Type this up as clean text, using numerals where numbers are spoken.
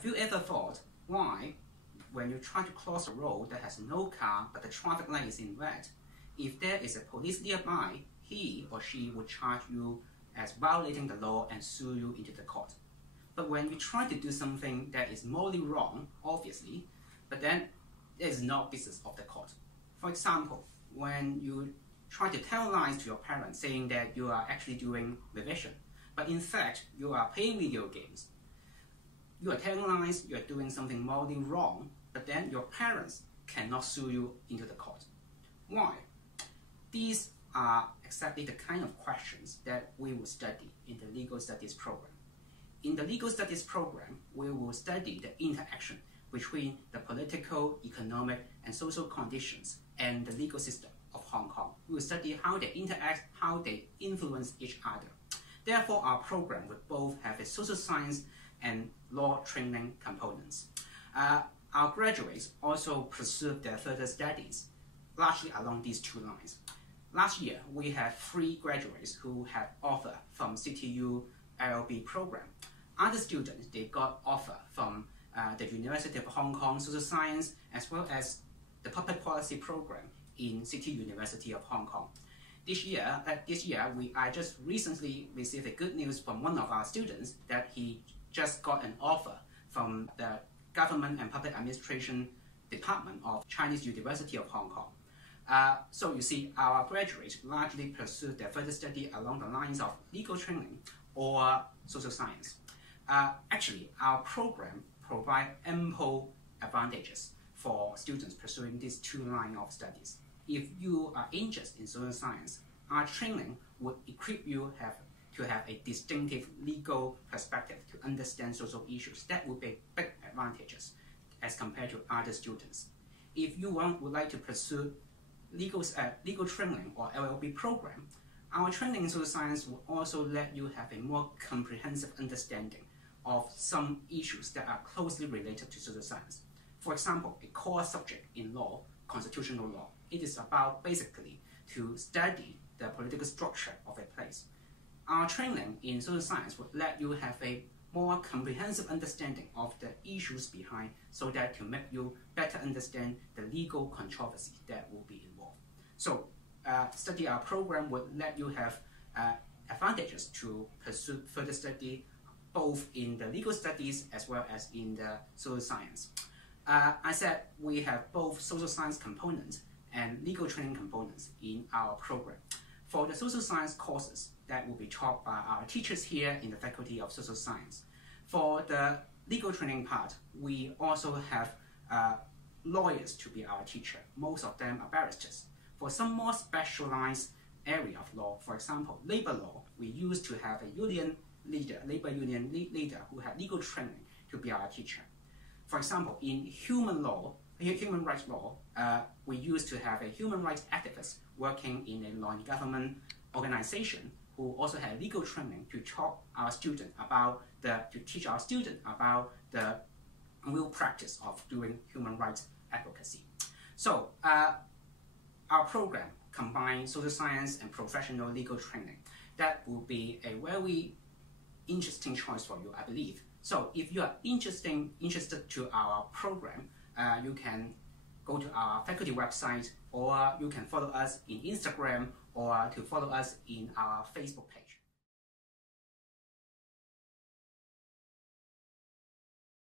Have you ever thought why, when you try to cross a road that has no car but the traffic light is in red, if there is a police nearby, he or she would charge you as violating the law and sue you into the court? But when you try to do something that is morally wrong, obviously, but then it is not business of the court. For example, when you try to tell lies to your parents saying that you are actually doing revision, but in fact you are playing video games. You are telling lies, you are doing something morally wrong, but then your parents cannot sue you into the court. Why? These are exactly the kind of questions that we will study in the legal studies program. In the legal studies program, we will study the interaction between the political, economic, and social conditions and the legal system of Hong Kong. We will study how they interact, how they influence each other. Therefore, our program would both have a social science and law training components. Our graduates also pursued their further studies largely along these two lines. Last year, we had 3 graduates who had offer from CTU LLB program. Other students, they got offer from the University of Hong Kong Social Science as well as the Public Policy program in City University of Hong Kong. This year, I just recently received a good news from one of our students that he just got an offer from the Government and Public Administration Department of Chinese University of Hong Kong. So you see, our graduates largely pursue their further study along the lines of legal training or social science. Actually, our program provides ample advantages for students pursuing these 2 lines of studies. If you are interested in social science, our training would equip you to have a distinctive legal perspective to understand social issues. That would be big advantages as compared to other students. If you would like to pursue legal training or LLB program, our training in social science will also let you have a more comprehensive understanding of some issues that are closely related to social science. For example, a core subject in law, constitutional law, it is about basically to study the political structure of a place. Our training in social science would let you have a more comprehensive understanding of the issues behind, so that to make you better understand the legal controversy that will be involved. So study our program would let you have advantages to pursue further study both in the legal studies as well as in the social science. I said we have both social science components and legal training components in our program. For the social science courses, that will be taught by our teachers here in the Faculty of Social Science. For the legal training part, we also have lawyers to be our teacher. Most of them are barristers. For some more specialized area of law, for example, labor law, we used to have a labor union leader who had legal training to be our teacher. For example, in human rights law, we used to have a human rights activist working in a non-government organization who also had legal training to teach our students about the real practice of doing human rights advocacy. So our program combines social science and professional legal training. That will be a very interesting choice for you, I believe. So if you are interested to our program, you can go to our faculty website, or you can follow us in Instagram, or to follow us in our Facebook page.